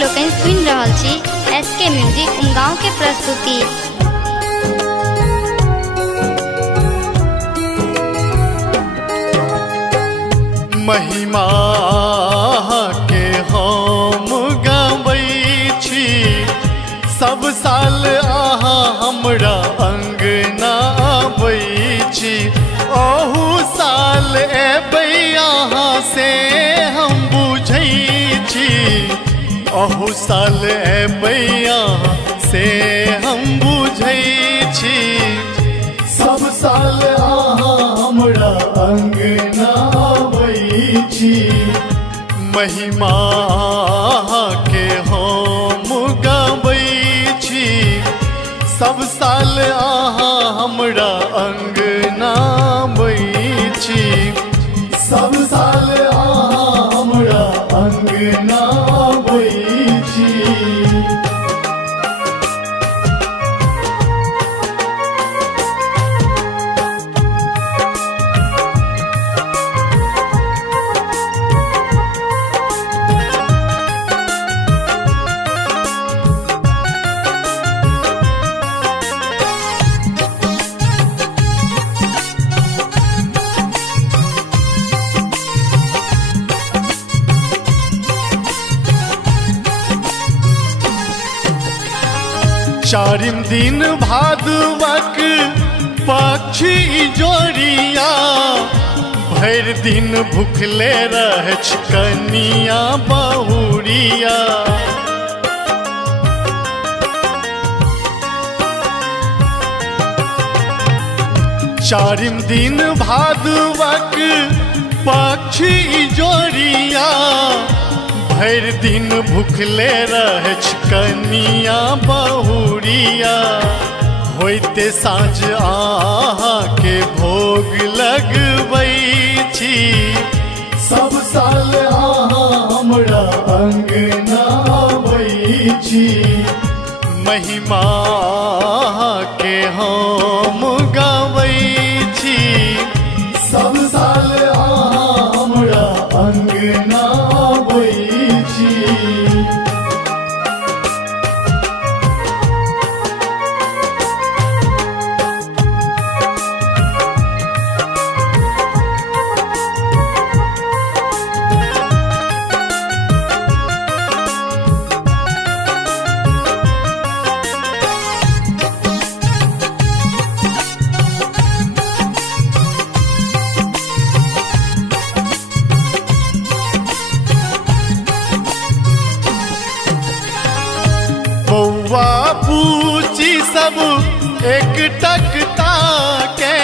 लोकनि सुनि रहल छी SK म्यूजिक उमगांव के प्रस्तुति। महिमा के हम गबै छी, सब साल अहाँ हमरा अंगना आबै छी। ओहू साल एबै अहाँ से हम बुझै छी, ओहू साल एबै अहाँ से हम बुझै छी। सब साल अहाँ हमरा अंगना महिमा के हम गबै छी, सब साल अहाँ हमरा अंगना आबै छी। सब साल अहाँ हमरा अंगना आबै छी। चारिम दिन भादवक पक्षी जोड़िया, भरि दिन भूखले रहै कनिया बहुरिया। चारिम दिन भादवक पक्षी जोड़िया, भरि दिन भूखले रहै कनिया बहुरिया। होइते साँझ अहाँके भोग लगबै छी, सब साल अहाँ हमरा अंगना आबै छी। महिमा के हम गाबै छी, सब साल अहाँ हमरा अंगना आबै छी। बौआ पूची सब एकटक ताके,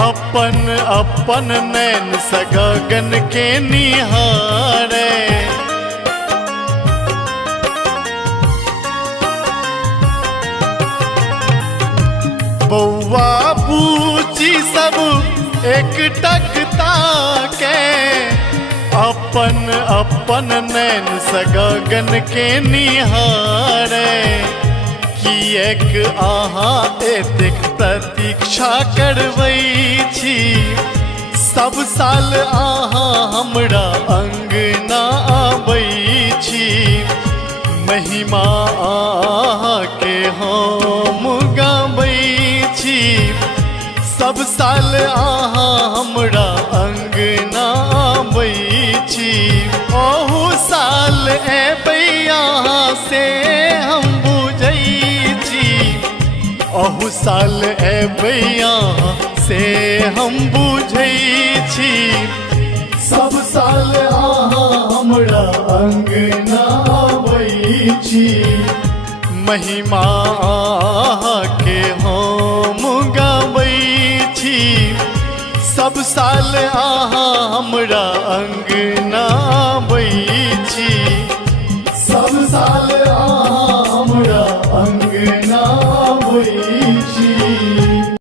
अपन अपन नैन सँ गगन के निहारे। बौआ पूची सब एकटक ताके, अपन अपन नैन सँ गगन के निहारे। किएक अहाँ एतेक प्रतीक्षा करबै छी, सब साल अहाँ हमरा अंगना आबै छी। महिमा के हम गाबै छी, सब साल अहाँ हमरा अंगना आबै छी। ओहू साल एबै अहाँ से हम बुझै छी, ओहू साल एबै अहाँ से हम बुझै छी। सब साल अहाँ हमरा अंगना आबै छी। महिमा के हम गाबै छी, सब साल अहाँ हमरा अंगना आबै छी।